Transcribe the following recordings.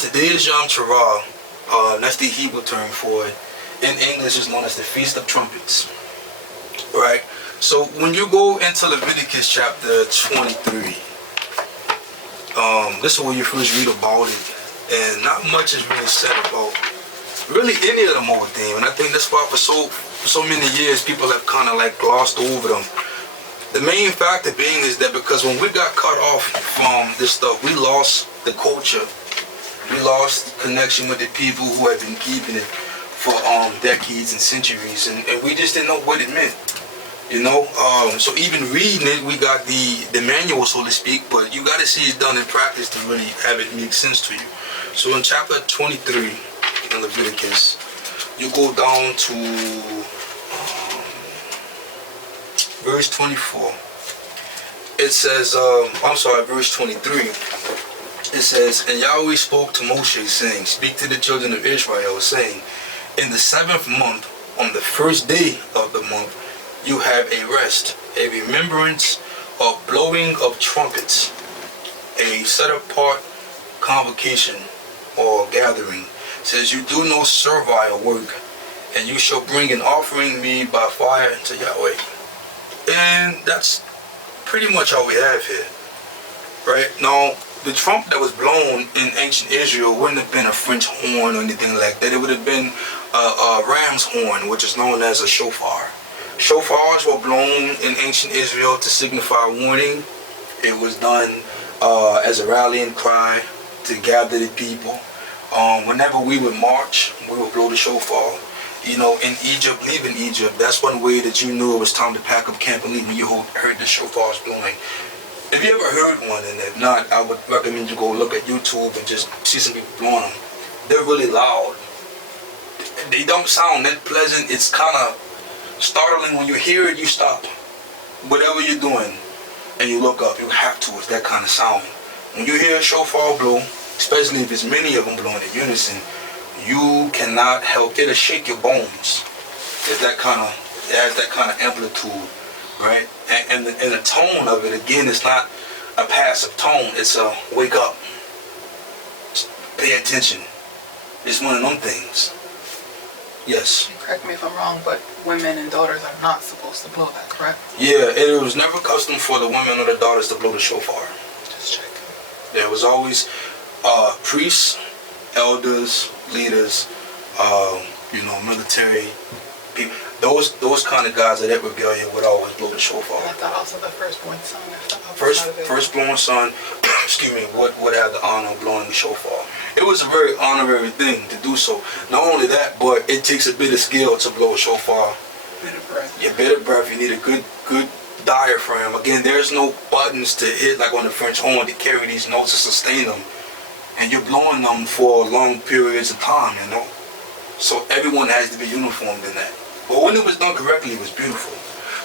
Today is Yom Trurah. That's the Hebrew term for it. In English, it's known as the Feast of Trumpets. Right? So when you go into Leviticus chapter 23, this is where you first read about it. And not much is really said about really any of the moedim. And I think that's why for so many years people have kind of like glossed over them. The main factor being is that because when we got cut off from this stuff, we lost the culture. We lost connection with the people who had been keeping it for decades and centuries, and we just didn't know what it meant. You know, so even reading it, we got the manual, so to speak, but you got to see it done in practice to really have it make sense to you. So in chapter 23 in Leviticus, you go down to verse 24. It says, verse 23. It says, and Yahweh spoke to Moshe, saying, speak to the children of Israel, saying, in the 7th month, on the first day of the month, you have a rest, a remembrance of blowing of trumpets, a set-apart convocation or gathering. It says, you do no servile work, and you shall bring an offering me by fire to Yahweh. And that's pretty much all we have here. Right? Now, the trumpet that was blown in ancient Israel wouldn't have been a French horn or anything like that. It would have been a ram's horn, which is known as a shofar. Shofars were blown in ancient Israel to signify warning. It was done as a rallying cry to gather the people. Whenever we would march, we would blow the shofar. You know, in Egypt, leaving Egypt, that's one way that you knew it was time to pack up camp and leave when you heard the shofars blowing. If you ever heard one, and if not, I would recommend you go look at YouTube and just see some people blowing them. They're really loud. They don't sound that pleasant. It's kind of startling. When you hear it, you stop whatever you're doing and you look up. You have to. It's that kind of sound. When you hear a shofar blow, especially if it's many of them blowing in unison, you cannot help. It'll shake your bones. It has that kind of amplitude, right? And the tone of it, again, it's not a passive tone. It's a wake up. Just pay attention. It's one of them things. Yes. Correct me if I'm wrong, but women and daughters are not supposed to blow that, correct? Yeah, it was never custom for the women or the daughters to blow the shofar. Just checking. There was always priests, elders, leaders, military people. Those kind of guys of that rebellion would always blow the shofar. And I thought also the firstborn son. Firstborn son, would have the honor of blowing the shofar. It was a very honorary thing to do so. Not only that, but it takes a bit of skill to blow a shofar. Bit of breath. Yeah, bit of breath. You need a good diaphragm. Again, there's no buttons to hit like on the French horn to carry these notes to sustain them. And you're blowing them for long periods of time, you know. So everyone has to be uniformed in that. But when it was done correctly, it was beautiful.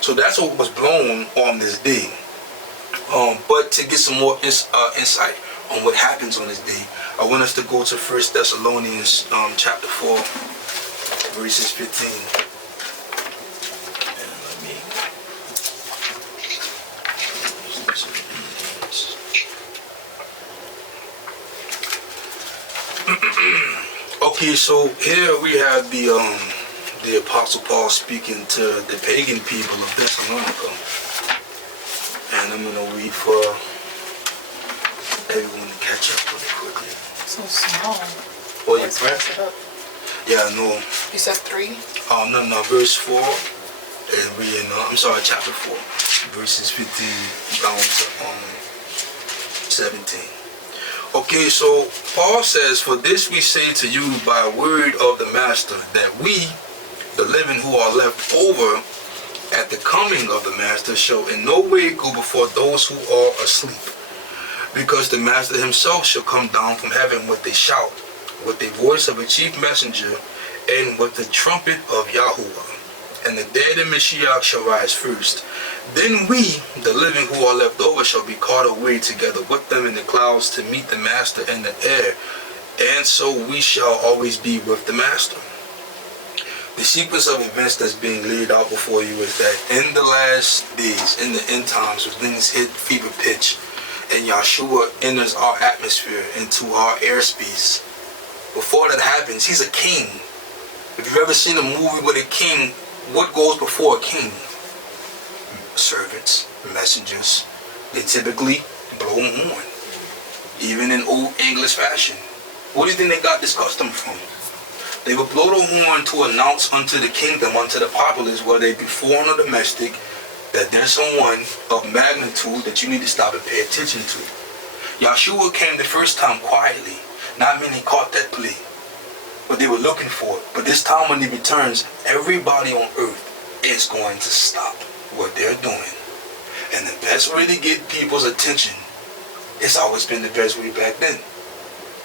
So that's what was blown on this day. But to get some more insight on what happens on this day, I want us to go to 1 Thessalonians chapter 4, verses 15. Okay, so here we have the Apostle Paul speaking to the pagan people of Thessalonica. And I'm going to read for everyone to catch up really quickly. So small. Oh, you print? Yeah, no. You said 3? No, verse 4. And we in, chapter 4. Verses 15 down to 17. Okay, so Paul says, for this we say to you by word of the Master, that we, the living who are left over at the coming of the Master, shall in no way go before those who are asleep. Because the Master himself shall come down from heaven with a shout, with the voice of a chief messenger, and with the trumpet of Yahuwah. And the dead in Mashiach shall rise first. Then we, the living who are left over, shall be caught away together with them in the clouds to meet the Master in the air. And so we shall always be with the Master. The sequence of events that's being laid out before you is that in the last days, in the end times, when things hit fever pitch, and Yahshua enters our atmosphere, into our airspace. Before that happens, he's a king. If you've ever seen a movie with a king, what goes before a king? Servants, messengers. They typically blow a horn. Even in old English fashion. What do you think they got this custom from? They would blow the horn to announce unto the kingdom, unto the populace, whether they be foreign or domestic, that there's someone of magnitude that you need to stop and pay attention to. Yahshua came the first time quietly. Not many caught that plea, but they were looking for it. But this time when he returns, everybody on earth is going to stop what they're doing. And the best way to get people's attention, it's always been the best way back then.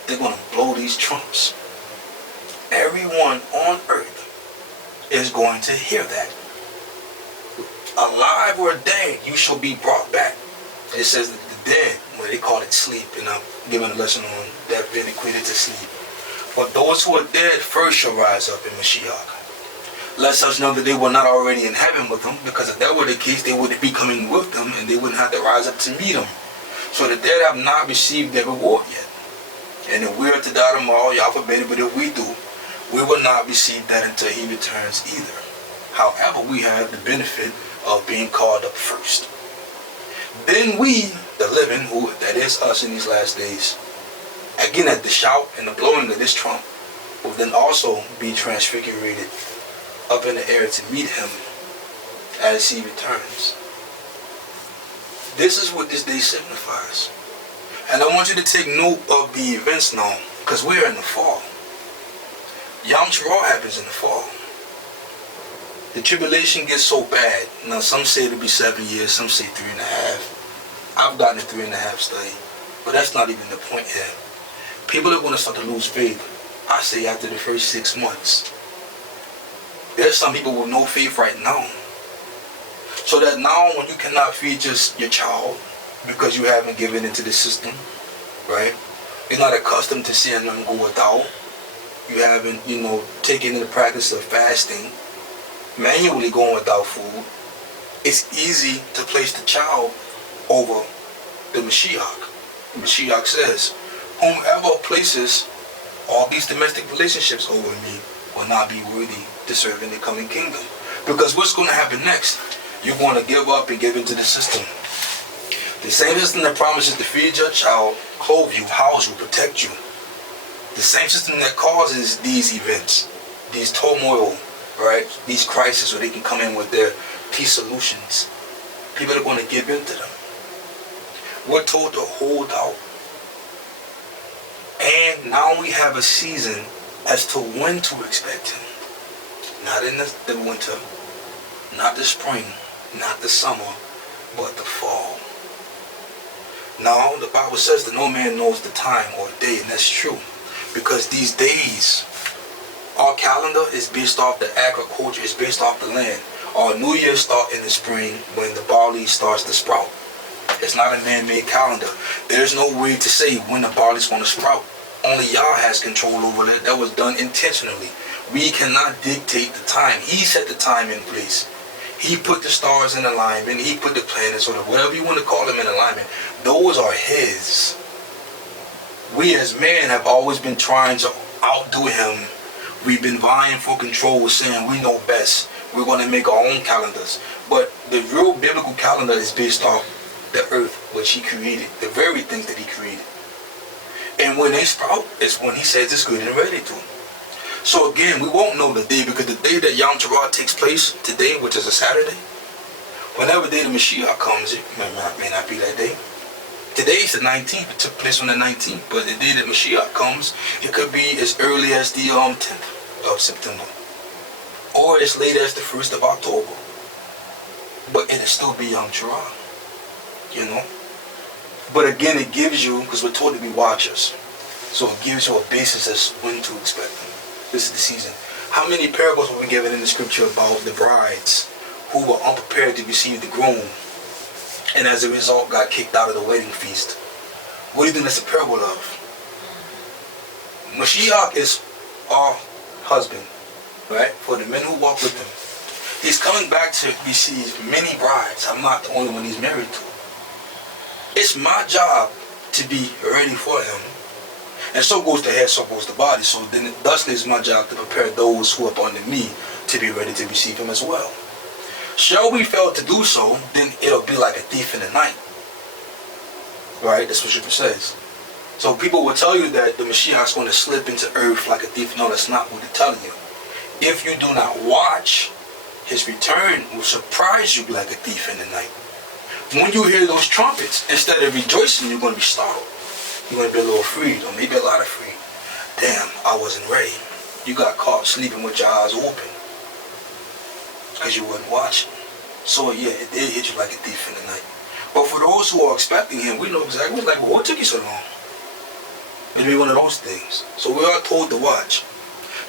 They're going to blow these trumps. Everyone on earth is going to hear that. Alive or dead, you shall be brought back. It says that the dead, well, they call it sleep, and I'm giving a lesson on that being equated to sleep. But those who are dead first shall rise up in Mashiach. Let us know that they were not already in heaven with them, because if that were the case, they would be coming with them, and they wouldn't have to rise up to meet them. So the dead have not received their reward yet. And if we are to die tomorrow, y'all forbid it, but if we do, we will not receive that until he returns either. However, we have the benefit of being called up first. Then we, the living, who that is us in these last days, again at the shout and the blowing of this trump, will then also be transfigurated up in the air to meet him as he returns. This is what this day signifies. And I want you to take note of the events now, because we are in the fall. Yom Trurah happens in the fall. The tribulation gets so bad. Now some say it'll be 7 years, some say 3.5. I've gotten a 3.5 study, but that's not even the point here. People are going to start to lose faith, I say, after the first 6 months. There's some people with no faith right now. So that now when you cannot feed just your child because you haven't given into the system, right? You're not accustomed to seeing them go without. You haven't, taken in the practice of fasting, manually going without food. It's easy to place the child over the Mashiach. Mashiach says, whomever places all these domestic relationships over me will not be worthy to serve in the coming kingdom. Because what's going to happen next? You're going to give up and give into the system. The same system that promises to feed your child, clothe you, house you, protect you. The same system that causes these events, these turmoil, right? These crises, so they can come in with their peace solutions. People are going to give in to them. We're told to hold out. And now we have a season as to when to expect him. Not in the winter, not the spring, not the summer, but the fall. Now, the Bible says that no man knows the time or day, and that's true. Because these days, our calendar is based off the agriculture, it's based off the land. Our New Year starts in the spring when the barley starts to sprout. It's not a man-made calendar. There's no way to say when the barley's going to sprout. Only Yah has control over that. That was done intentionally. We cannot dictate the time. He set the time in place. He put the stars in alignment. He put the planets, or whatever you want to call them, in alignment. Those are his. We as men have always been trying to outdo him. We've been vying for control. We're saying we know best. We're going to make our own calendars. But the real biblical calendar is based off the earth, which he created. The very things that he created. And when they sprout, it's when he says it's good and ready to. So again, we won't know the day, because the day that Yom Trurah takes place, today, which is a Saturday, whenever day the Mashiach comes, it may not be that day. Today is the 19th. It took place on the 19th. But the day that Mashiach comes, it could be as early as the 10th of September. Or as late as the 1st of October. But it'll still be Yom Trurah. But again, it gives you, because we're told to be watchers, so it gives you a basis as when to expect them. This is the season. How many parables were given in the scripture about the brides who were unprepared to receive the groom, and as a result got kicked out of the wedding feast? What do you think that's a parable of? Mashiach is our husband, right? For the men who walk with him. He's coming back to receive many brides. I'm not the only one he's married to. It's my job to be ready for him. And so goes the head, so goes the body. So then thusly it's my job to prepare those who are up under me to be ready to receive him as well. Shall we fail to do so, then it'll be like a thief in the night. Right? That's what Scripture says. So people will tell you that the Mashiach is going to slip into earth like a thief. No, that's not what they're telling you. If you do not watch, his return will surprise you like a thief in the night. When you hear those trumpets, instead of rejoicing, you're going to be startled. You're going to be a little freed, or maybe a lot of freed. Damn, I wasn't ready. You got caught sleeping with your eyes open because you wasn't watching. So yeah, it did hit you like a thief in the night. But for those who are expecting him, we know exactly. We're like, well, what took you so long? Maybe one of those things. So we are told to watch.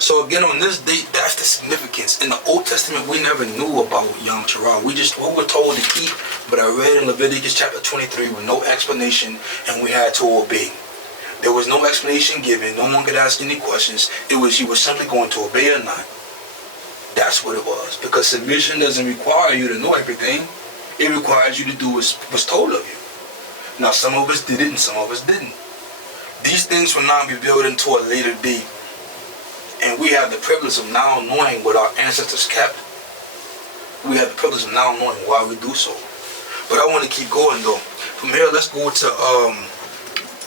So again, on this date, that's the significance. In the Old Testament, we never knew about Yom Trurah. We were told to keep, but I read in Leviticus chapter 23 with no explanation, and we had to obey. There was no explanation given. No one could ask any questions. It was you were simply going to obey or not. That's what it was. Because submission doesn't require you to know everything. It requires you to do what's told of you. Now, some of us did it and some of us didn't. These things will now be built into a later date. And we have the privilege of now knowing what our ancestors kept. We have the privilege of now knowing why we do so. But I want to keep going though. From here, let's go to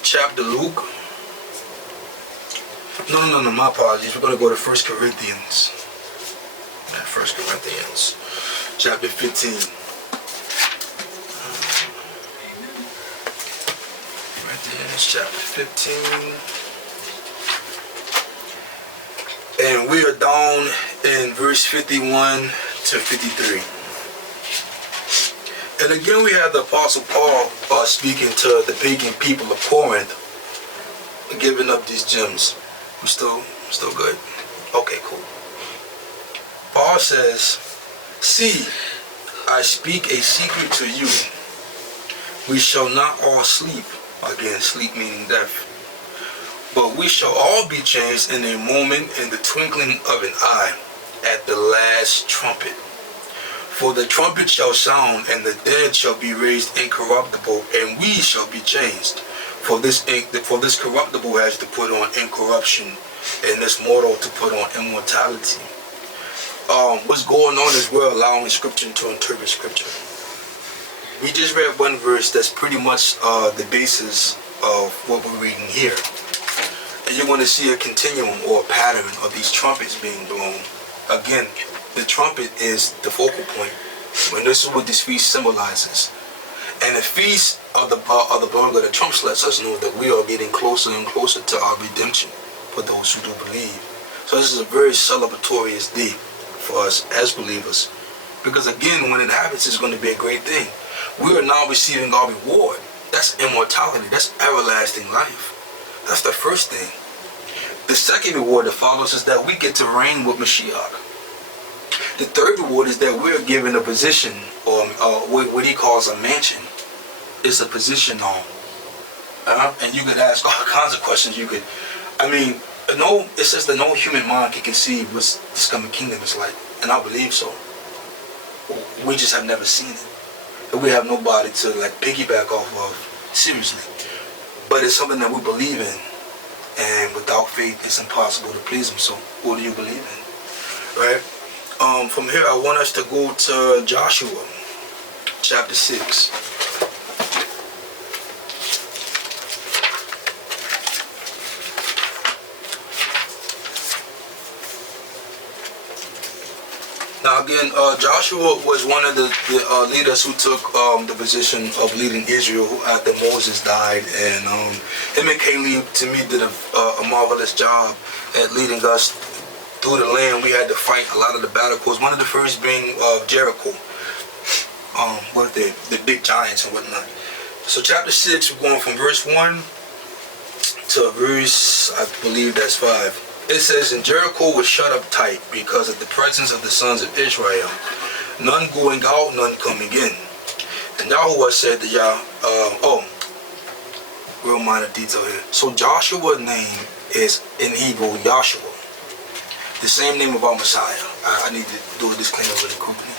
chapter Luke. No, my apologies. We're going to go to 1 Corinthians. 1 Corinthians, chapter 15. Corinthians, chapter 15. And we are down in verse 51 to 53. And again, we have the Apostle Paul speaking to the pagan people of Corinth, giving up these gems. I'm still good? Okay, cool. Paul says, "See, I speak a secret to you. We shall not all sleep." Again, sleep meaning death. "But we shall all be changed in a moment, in the twinkling of an eye, at the last trumpet. For the trumpet shall sound, and the dead shall be raised incorruptible, and we shall be changed. For this corruptible has to put on incorruption, and this mortal to put on immortality." What's going on is we're allowing Scripture to interpret Scripture. We just read one verse that's pretty much the basis of what we're reading here. And you're going to see a continuum or a pattern of these trumpets being blown. Again, the trumpet is the focal point. And this is what this feast symbolizes. And the feast of the blowing of the trumpets lets us know that we are getting closer and closer to our redemption for those who do believe. So this is a very celebratory day for us as believers. Because again, when it happens, it's going to be a great thing. We are now receiving our reward. That's immortality. That's everlasting life. That's the first thing. The second reward that follows is that we get to reign with Mashiach. The third reward is that we're given a position, or what he calls a mansion. It's a position home. And you could ask all kinds of questions. It says that no human mind can conceive what this coming kingdom is like. And I believe so. We just have never seen it. And we have nobody to piggyback off of, seriously. But it's something that we believe in. And without faith, it's impossible to please him. So what do you believe in? Right? From here, I want us to go to Joshua, chapter 6. Now again, Joshua was one of the leaders who took the position of leading Israel after Moses died, and him and Caleb, to me, did a marvelous job at leading us through the land. We had to fight a lot of the battles. One of the first being Jericho, with the big giants and whatnot. So chapter 6, we're going from verse 1 to verse, I believe that's 5. It says, "And Jericho was shut up tight because of the presence of the sons of Israel, none going out, none coming in. And Yahuwah said to real minor detail here. So Joshua's name is in Hebrew Yahshua, the same name of our Messiah. I need to do a disclaimer really quickly.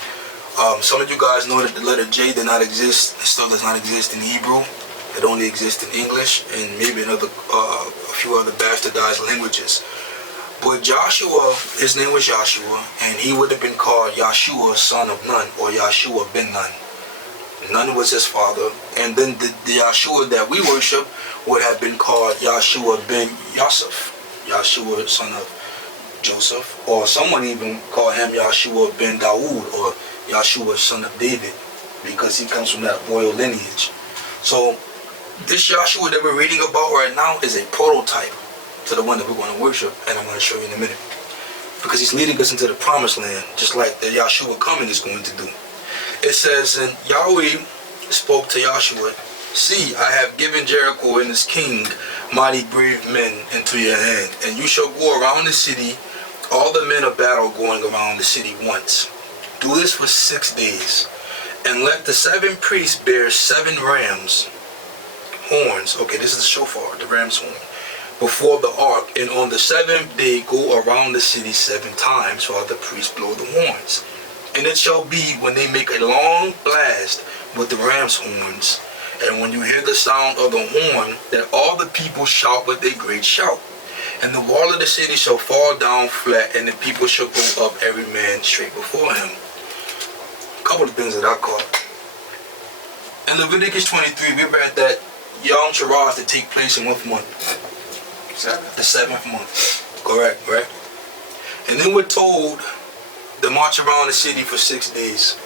Some of you guys know that the letter J did not exist. It still does not exist in Hebrew. It only exists in English and maybe another, a few other bastardized languages. But Joshua, his name was Joshua, and he would have been called Yahshua, son of Nun, or Yahshua ben Nun. Nun was his father, and then the Yahshua that we worship would have been called Yahshua ben Yosef, Yahshua, son of Joseph, or someone even called him Yahshua ben Dawood, or Yahshua, son of David, because he comes from that royal lineage. So this Yahshua that we're reading about right now is a prototype to the one that we're going to worship, and I'm going to show you in a minute. Because he's leading us into the promised land, just like the Yahshua coming is going to do. It says, and Yahweh spoke to Yahshua, see, I have given Jericho and its king mighty brave men into your hand, and you shall go around the city, all the men of battle going around the city once. Do this for 6 days, and let the 7 priests bear 7 rams horns. Okay, this is the shofar, the ram's horn, before the ark, and on the 7th day go around the city 7 times while the priests blow the horns. And it shall be when they make a long blast with the ram's horns, and when you hear the sound of the horn, that all the people shout with a great shout. And the wall of the city shall fall down flat, and the people shall go up every man straight before him. A couple of things that I caught. In Leviticus 23, we read that Yom Trurah is to take place in what month? The 7th month. Correct, right? And then we're told to march around the city for 6 days.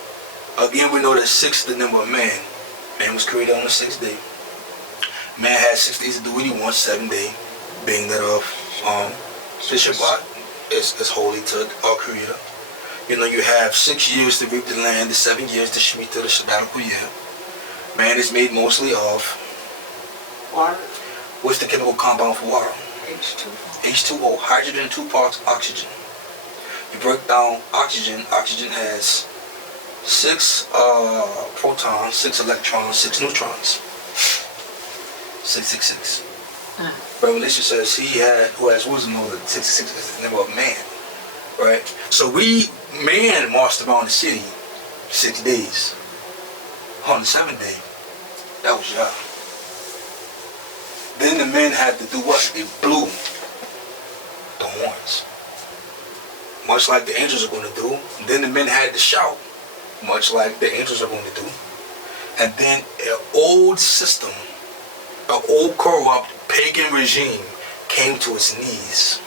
Again, we know that 6 is the number of man. Man was created on the 6th day. Man had 6 days to do what he wants, 7th day being that of the Shabbat is holy to our Creator. You know, you have 6 years to reap the land, the 7 years to Shemitah, the Shabbatical year. Man is made mostly of Water. What's the chemical compound for water? H2O. H2O, hydrogen, 2 parts oxygen. You break down oxygen. Oxygen has 6 protons, 6 electrons, 6 neutrons. 666. Revelation says he who has wisdom knows that 666 is the number of man. Right? So man marched around the city 6 days. On the 7th day, that was Yah. Then the men had to do what? They blew the horns. Much like the angels are going to do. Then the men had to shout, much like the angels are going to do. And then an old system, an old corrupt pagan regime came to its knees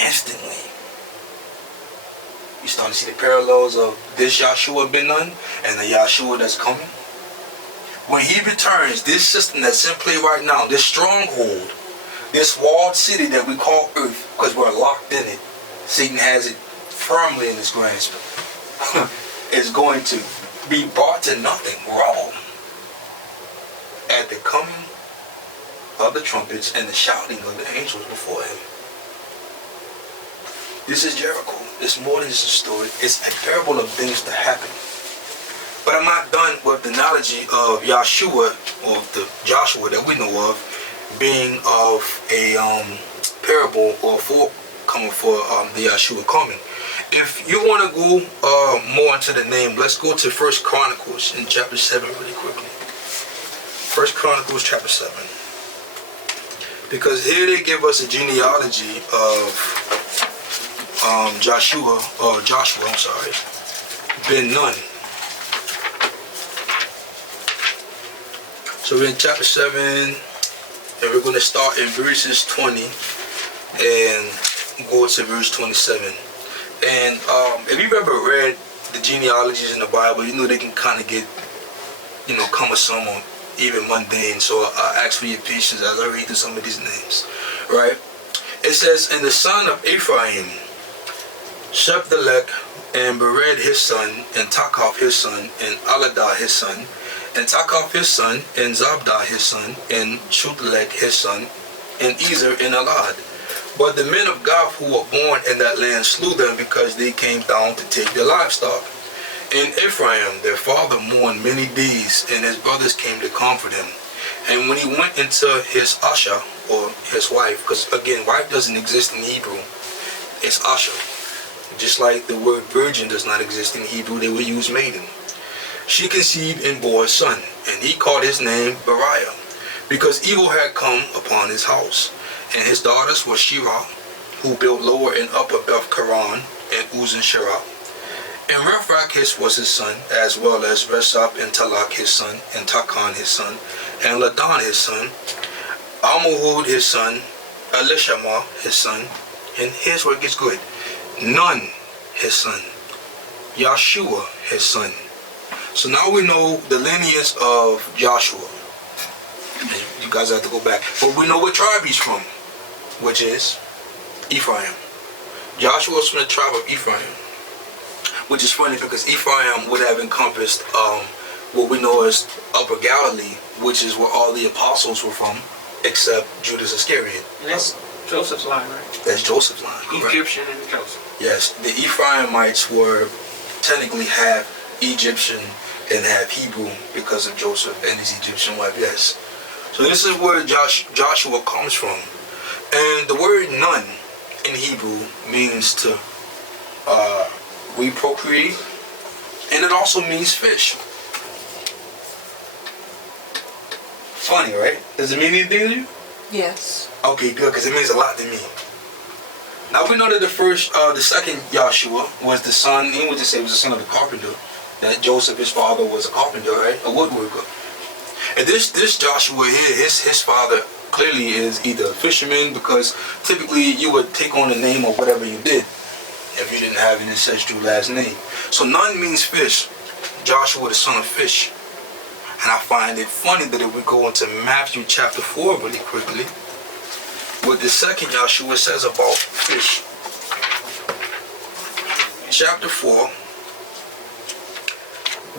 instantly. You start to see the parallels of this Yahshua ben Nun and the Yahshua that's coming. When he returns, this system that's in play right now, this stronghold, this walled city that we call earth, because we're locked in it, Satan has it firmly in his grasp, is going to be brought to nothing, raw, at the coming of the trumpets and the shouting of the angels before him. This is Jericho. It's more than just a story. It's a parable of things to happen. But I'm not done with the analogy of Yahshua, or the Joshua that we know of, being of a parable or coming for the Yahshua coming. If you want to go more into the name, let's go to 1 Chronicles in chapter 7 really quickly. 1 Chronicles chapter 7. Because here they give us a genealogy of Joshua, ben Nun. So we're in chapter 7, and we're going to start in verses 20 and go to verse 27. And if you've ever read the genealogies in the Bible, you know they can kind of get, cumbersome or even mundane. So I ask for your patience as I read through some of these names. Right? It says, and the son of Ephraim, Shephdelech, and Bered his son, and Takaf his son, and Aladah his son, and Takaf his son, and Zabdah his son, and Shuthelek his son, and Ezer and Alad. But the men of Gath who were born in that land slew them because they came down to take their livestock. And Ephraim, their father, mourned many days, and his brothers came to comfort him. And when he went into his Asha, or his wife, because again, wife doesn't exist in Hebrew, it's Asha. Just like the word virgin does not exist in Hebrew, they would use maiden. she conceived and bore a son, and he called his name Beriah, because evil had come upon his house. And his daughters were Shirah, who built lower and upper Beth Karan and Uz and Shirah. And Raphakish was his son, as well as Resop and Talak his son, and Takan his son, and Ladan his son, Amahud his son, Elishama his son, and here's where it gets good, Nun his son, Yahshua his son. So now we know the lineage of Joshua. You guys have to go back. But we know what tribe he's from, which is Ephraim. Joshua was from the tribe of Ephraim. Which is funny because Ephraim would have encompassed what we know as Upper Galilee, which is where all the apostles were from, except Judas Iscariot. And that's Joseph's line, right? That's Joseph's line. Correct? Egyptian and Joseph. Yes, the Ephraimites were technically half Egyptian and half Hebrew because of Joseph and his Egyptian wife, yes. So this is where Joshua comes from. And the word nun in Hebrew means to reprocreate, and it also means fish. Funny, right? Does it mean anything to you? Yes. Okay, good, because it means a lot to me. Now we know that the second Joshua was the son, he would just say he was the son of the carpenter. That Joseph, his father, was a carpenter, right? A woodworker. And this Joshua here, his father clearly is either a fisherman, because typically you would take on the name of whatever you did if you didn't have an ancestral last name. So Nun means fish. Joshua, the son of fish. And I find it funny that if we go into Matthew chapter 4 really quickly, what the second Joshua says about fish. Chapter 4,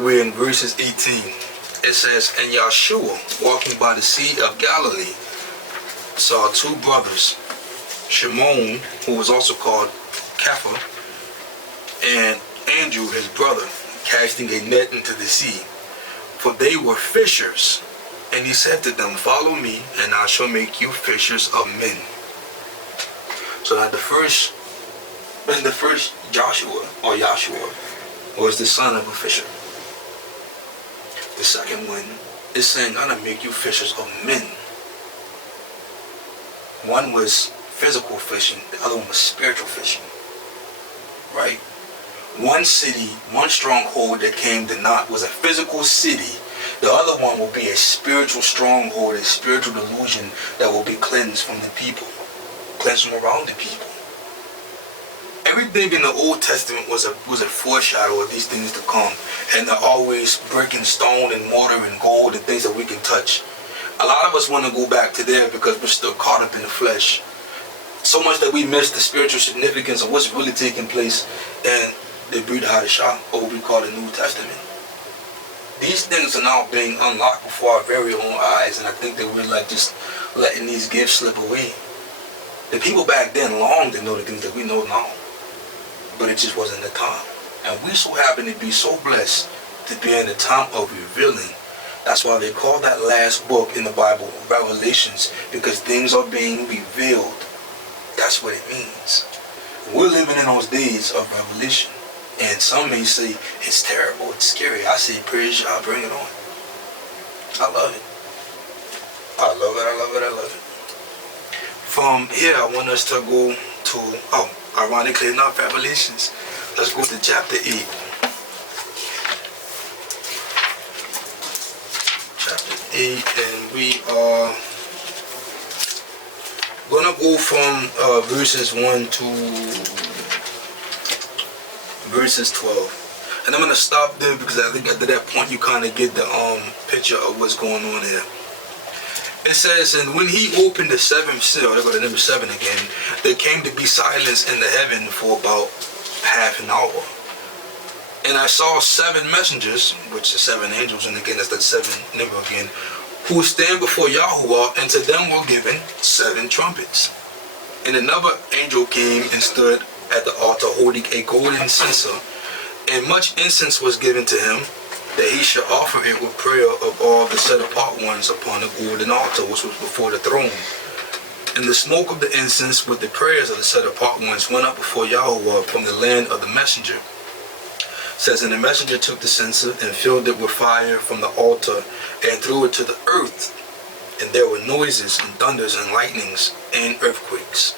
we're in verses 18. It says, and Yahshua, walking by the Sea of Galilee, saw two brothers, Shimon, who was also called Kepha, and Andrew, his brother, casting a net into the sea. For they were fishers. And he said to them, follow me, and I shall make you fishers of men. So that the first Joshua, or Yahshua, was the son of a fisher. The second one is saying, I'm going to make you fishers of men. One was physical fishing, the other one was spiritual fishing. Right? One city, one stronghold that came to naught was a physical city. The other one will be a spiritual stronghold, a spiritual delusion that will be cleansed from the people, cleansed from around the people. Everything in the Old Testament was a foreshadow of these things to come, and they're always breaking stone and mortar and gold and things that we can touch. A lot of us want to go back to there because we're still caught up in the flesh. So much that we miss the spiritual significance of what's really taking place in the Brit Hadashah, or what we call the New Testament. These things are now being unlocked before our very own eyes, and I think that we're like just letting these gifts slip away. The people back then longed to know the things that we know now, but it just wasn't the time. And we so happen to be so blessed to be in the time of revealing. That's why they call that last book in the Bible Revelations, because things are being revealed. That's what it means. We're living in those days of revelation. And some may say, it's terrible, it's scary. I say, praise y'all, bring it on. I love it. I love it, I love it, I love it. From here, I want us to go to, ironically enough, Revelations. Let's go to chapter 8. Chapter 8, and we are going to go from verses 1 to verses 12. And I'm going to stop there because I think after that point you kind of get the picture of what's going on here. It says, and when he opened the seventh seal, I go to number 7 again, there came to be silence in the heaven for about half an hour. And I saw 7 messengers, which is 7 angels, and again that's the 7 number again, who stand before Yahuwah, and to them were given 7 trumpets. And another angel came and stood at the altar holding a golden censer, and much incense was given to him, that he should offer it with prayer of all the set apart ones upon the golden altar which was before the throne. And the smoke of the incense with the prayers of the set apart ones went up before Yahuwah from the land of the messenger. It says, and the messenger took the censer and filled it with fire from the altar and threw it to the earth. And there were noises and thunders and lightnings and earthquakes.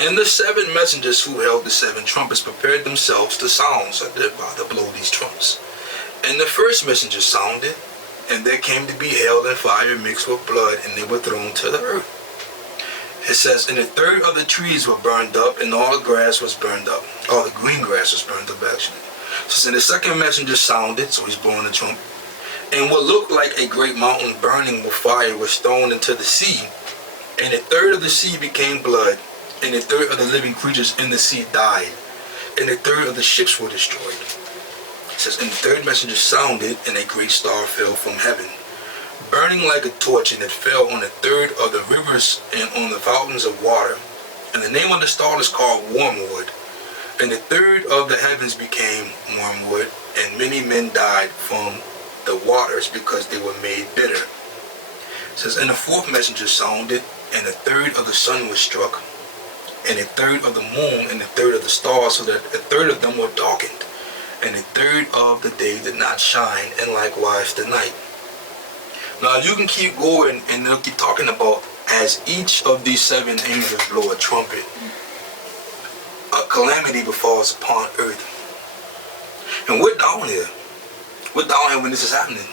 And the 7 messengers who held the 7 trumpets prepared themselves to sound, so they're about to blow these trumps. And the first messenger sounded, and there came to be hail and fire mixed with blood, and they were thrown to the earth. It says, and a third of the trees were burned up, and all the grass was burned up. All the green grass was burned up, actually. So the second messenger sounded, so he's blowing the trumpet. And what looked like a great mountain burning with fire was thrown into the sea. And a third of the sea became blood, and a third of the living creatures in the sea died, and a third of the ships were destroyed. It says, and the third messenger sounded, and a great star fell from heaven, burning like a torch, and it fell on a third of the rivers and on the fountains of water. And the name of the star is called Wormwood. And a third of the heavens became wormwood, and many men died from the waters because they were made bitter. It says, and the fourth messenger sounded, and a third of the sun was struck, and a third of the moon, and a third of the stars, so that a third of them were darkened, and a third of the day did not shine, and likewise the night. Now you can keep going, and they'll keep talking about, as each of these 7 angels blow a trumpet, a calamity befalls upon earth. And we're down here. We're down here when this is happening.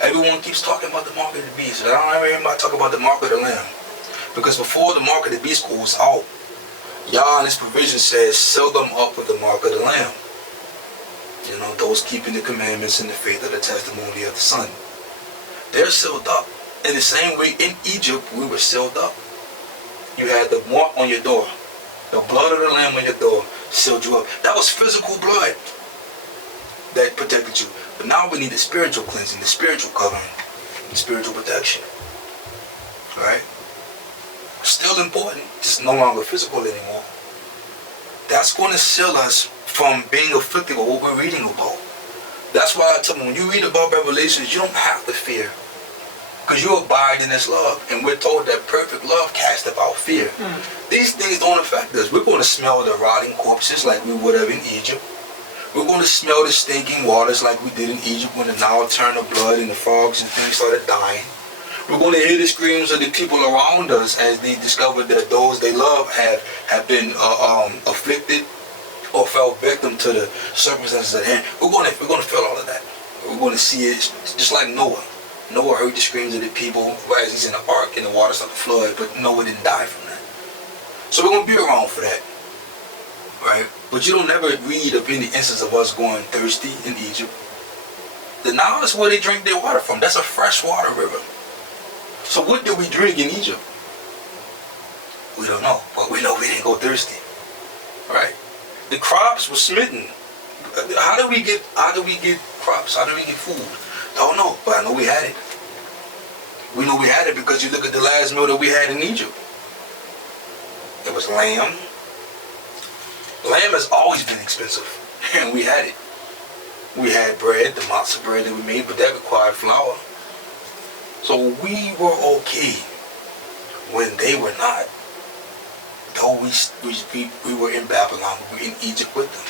Everyone keeps talking about the mark of the beast, but I don't ever hear anybody talk about the mark of the lamb. Because before the mark of the beast goes out, Yah in his provision says, seal them up with the mark of the lamb. You know, those keeping the commandments and the faith of the testimony of the Son. They're sealed up. In the same way in Egypt, we were sealed up. You had the mark on your door. The blood of the lamb on your door sealed you up. That was physical blood that protected you. But now we need the spiritual cleansing, the spiritual covering, the spiritual protection. Alright? Still important. It's no longer physical anymore. That's going to seal us from being afflicted with what we're reading about. That's why I tell them, when you read about Revelations, you don't have to fear. Because you abide in this love. And we're told that perfect love casteth out fear. These things don't affect us. We're going to smell the rotting corpses like we would have in Egypt. We're going to smell the stinking waters like we did in Egypt when the Nile turned to blood and the frogs and things started dying. We're going to hear the screams of the people around us as they discover that those they love have been afflicted or fell victim to the circumstances at hand. We're going to feel all of that. We're going to see it just like Noah. Noah heard the screams of the people as he's in the ark and the water started to flood, but Noah didn't die from that. So we're going to be around for that. Right? But you don't ever read of any instance of us going thirsty in Egypt. The Nile is where they drink their water from. That's a fresh water river. So what did we drink in Egypt? We don't know. But we know we didn't go thirsty. Right? The crops were smitten. How do we get crops? How do we get food? Don't know, but I know we had it. We know we had it because you look at the last meal that we had in Egypt. It was lamb. Lamb has always been expensive, and we had it. We had bread, the matzah bread that we made, but that required flour. So we were okay when they were not. Though we were in Babylon, we were in Egypt with them.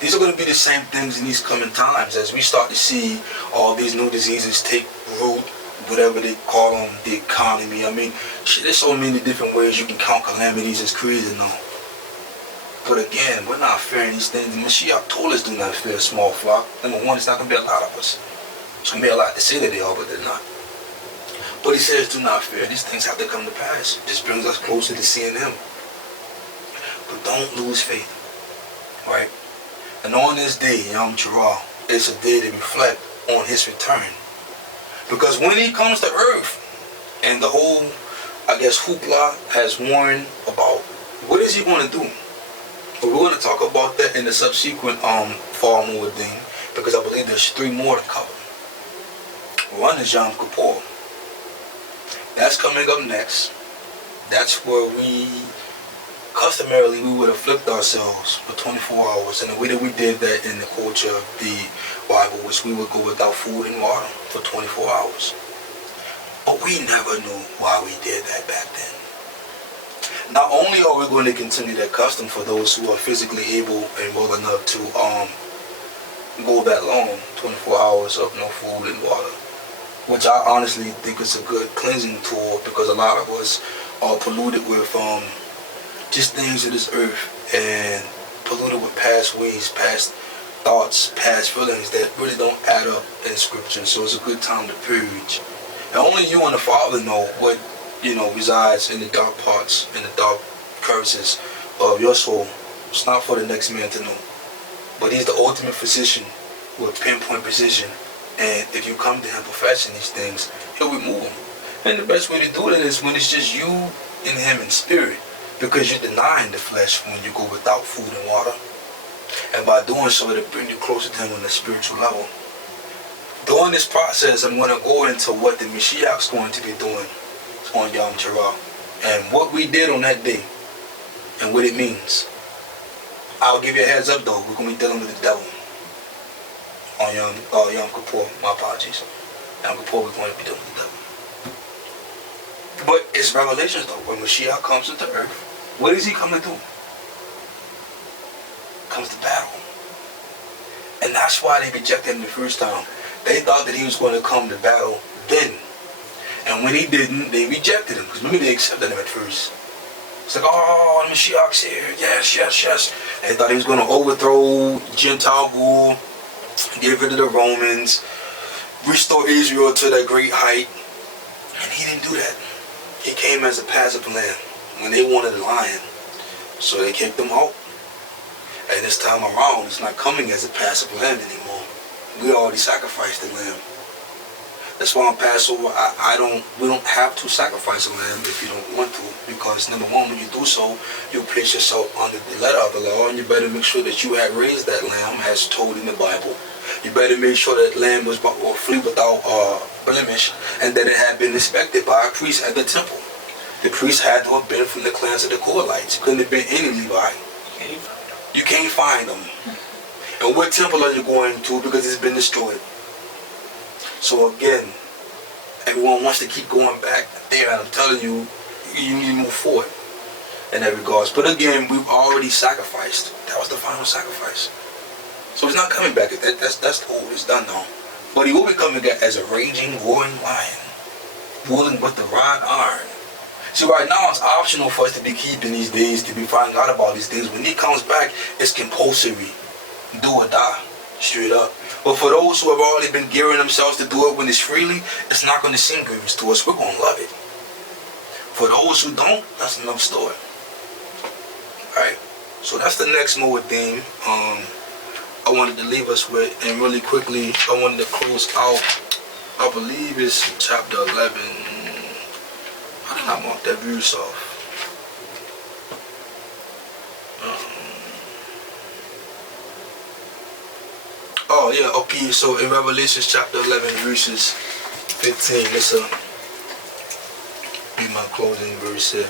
These are going to be the same things in these coming times as we start to see all these new diseases take root, whatever they call them, the economy. I mean, there's so many different ways you can count calamities. It's crazy now. But again, we're not fearing these things. The Mashiach told us do not fear a small flock. Number one, it's not going to be a lot of us. It's going to be a lot to say that they are, but they're not. But he says do not fear. These things have to come to pass. It just brings us closer to seeing him. But don't lose faith. Right? And on this day, Yom Trurah, it's a day to reflect on his return. Because when he comes to earth, and the whole, hoopla has warned about what is he going to do. But we're going to talk about that in the subsequent fall moedim, because I believe there's 3 more to cover. One is Yom Kippur. That's coming up next. That's where customarily we would afflict ourselves for 24 hours. And the way that we did that in the culture of the Bible was we would go without food and water for 24 hours. But we never knew why we did that back then. Not only are we going to continue that custom for those who are physically able and well enough to go that long, 24 hours of no food and water, which I honestly think is a good cleansing tool, because a lot of us are polluted with just things of this earth, and polluted with past ways, past thoughts, past feelings that really don't add up in scripture. So it's a good time to purge. And only you and the Father know what, resides in the dark parts, in the dark crevices of your soul. It's not for the next man to know. But he's the ultimate physician with pinpoint precision. And if you come to him professing these things, he'll remove them. And the best way to do that is when it's just you and him in spirit, because you're denying the flesh when you go without food and water. And by doing so, it'll bring you closer to him on the spiritual level. During this process, I'm going to go into what the Mashiach's going to be doing on Yom Trurah, and what we did on that day, and what it means. I'll give you a heads up though, we're going to be dealing with the devil on Yom Kippur. My apologies. Yom Kippur, we're going to be dealing with the devil. But it's revelations though. When Mashiach comes into earth, what is he coming to do? Comes to battle. And that's why they rejected him the first time. They thought that he was going to come to battle then. And when he didn't, they rejected him. Because maybe they accepted him at first. It's like, oh, the Mashiach's here. Yes, yes, yes. They thought he was going to overthrow Gentile rule, get rid of the Romans, restore Israel to that great height. And he didn't do that. He came as a passive lamb when they wanted a lion. So they kicked him out. And this time around, he's not coming as a passive lamb anymore. We already sacrificed the lamb. That's why on Passover, we don't have to sacrifice a lamb if you don't want to, because number one, when you do so, you place yourself under the letter of the law, and you better make sure that you had raised that lamb as told in the Bible. You better make sure that lamb was free without blemish, and that it had been inspected by a priest at the temple. The priest had to have been from the clans of the Korahites. It couldn't have been any Levi. You can't find them. And what temple are you going to? Because it's been destroyed. So again, everyone wants to keep going back there, and I'm telling you, you need to move forward in that regards. But again, we've already sacrificed. That was the final sacrifice. So he's not coming back. That's old. It's done now. But he will be coming back as a raging, roaring lion, ruling with the rod iron. See, right now it's optional for us to be keeping these days, to be finding out about these things. When he comes back, it's compulsory. Do or die. Straight up. But for those who have already been gearing themselves to do it when it's freely, it's not going to seem grievous to us. We're going to love it. For those who don't, that's another story. Alright. So that's the next moedim I wanted to leave us with. And really quickly, I wanted to close out, I believe it's chapter 11. How did I mark that verse off? Oh yeah, okay, so in Revelation chapter 11 verses 15, this be my closing verse here.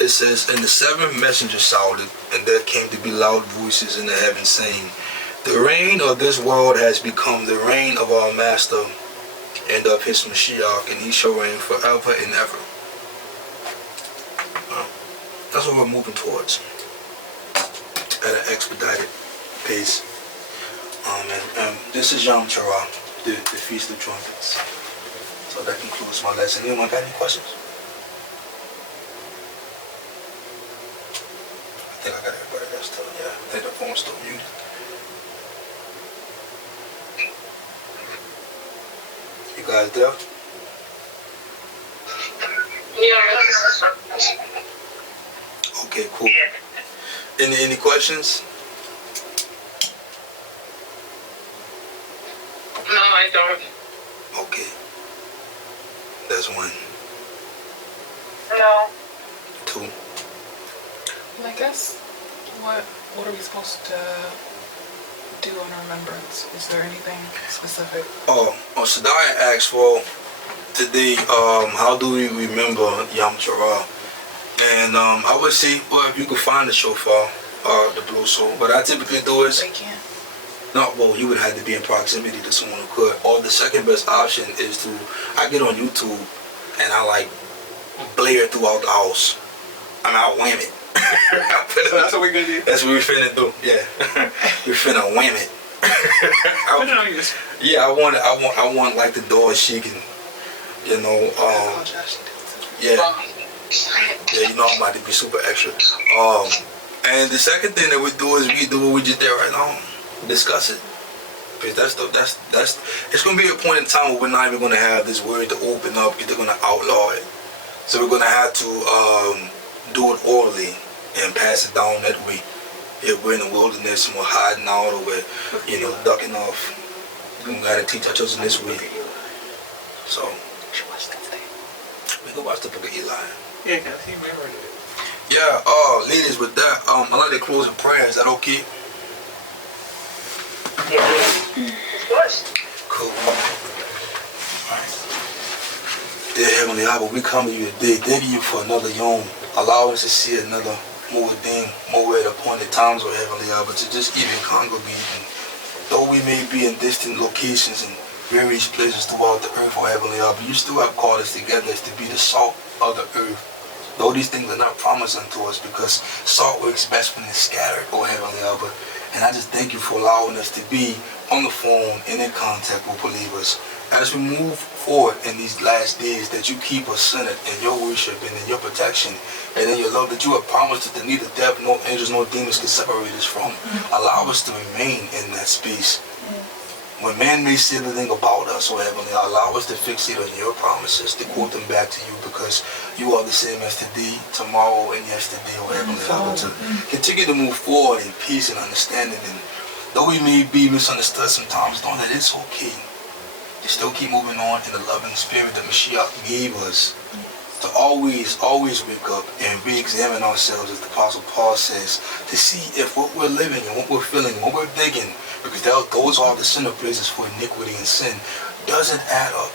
It says, and the seventh messenger shouted, and there came to be loud voices in the heavens saying, the reign of this world has become the reign of our master and of his Mashiach, and he shall reign forever and ever. That's what we're moving towards at an expedited pace. And this is Yom Trurah, the Feast of Trumpets. So that concludes my lesson. Anyone got any questions? I think I got everybody that's still, yeah. I think the phone's still muted. You guys there? Yeah. Okay, cool. Any questions? No, I don't. Okay. That's one. No. Two. Well, I guess, what are we supposed to do in remembrance? Is there anything specific? Sadaya asked, well, today, how do we remember Yom Trurah? And I would say, well, if you could find the shofar, the blue soul, but I typically do is, They can't. no, well, you would have to be in proximity to someone who could. Or the second best option is to, I get on YouTube and I like blare throughout the house. I'll wham it. So that's what we're gonna do. That's what we finna do. Yeah, we finna wham it. Put it on you. Yeah, I want like the door shaking. You know, Oh, Josh, you did yeah, you know I'm about to be super extra. And the second thing that we do is we do what we just did right now, discuss it. Because that's it's gonna be a point in time where we're not even gonna have this word to open up. They're gonna outlaw it. So we're gonna have to do it orally and pass it down that way. If we're in the wilderness and we're hiding out or we're, ducking off, we gotta teach our children this way. So we go watch the book of Eli. Yeah, cause he remembered it. Yeah, ladies, with that, I like to close in prayer. Is that okay? Yeah. Of course. Cool. Alright. Dear Heavenly Abba, we come to you today, thanking you for another yom. Allow us to see another moedim, moed appointed times, oh Heavenly Abba, to just even congregate. And though we may be in distant locations and various places throughout the earth, oh Heavenly Abba, you still have called us together as to be the salt of the earth. Though these things are not promised unto us, because salt works best when it's scattered, oh Heavenly Abba. And I just thank you for allowing us to be on the phone and in contact with believers. As we move forward in these last days, that you keep us centered in your worship and in your protection and in your love that you have promised that neither death, nor angels, nor demons can separate us from. Allow us to remain in that space. When man may say everything about us, oh Heavenly, allow us to fixate on your promises, to quote them back to you, because you are the same as today, tomorrow, and yesterday, oh Heavenly Father, to continue to move forward in peace and understanding. And though we may be misunderstood sometimes, know that it's okay. To still keep moving on in the loving spirit that Mashiach gave us. To always wake up and re-examine ourselves, as the Apostle Paul says, to see if what we're living and what we're feeling and what we're thinking, because those are the center places for iniquity and sin, doesn't add up.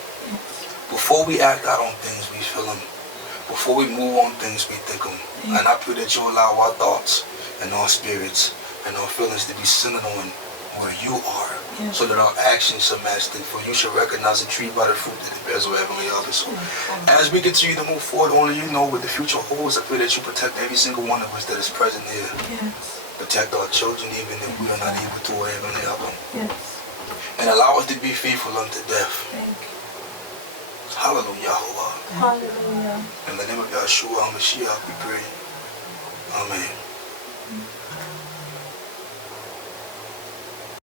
Before we act out on things, we feel them. Before we move on things, we think them. And I pray that you allow our thoughts and our spirits and our feelings to be centered on where you are, so that our actions shall match them. For you shall recognize a tree by the fruit that it bears, O Heavenly Father. So as we continue to move forward, only you know what the future holds. I pray that you protect every single one of us that is present here. Protect our children even if we are not able to, O Heavenly Father. And allow us to be faithful unto death. Hallelujah. Hallelujah. In the name of Yahshua HaMashiach we pray. Amen.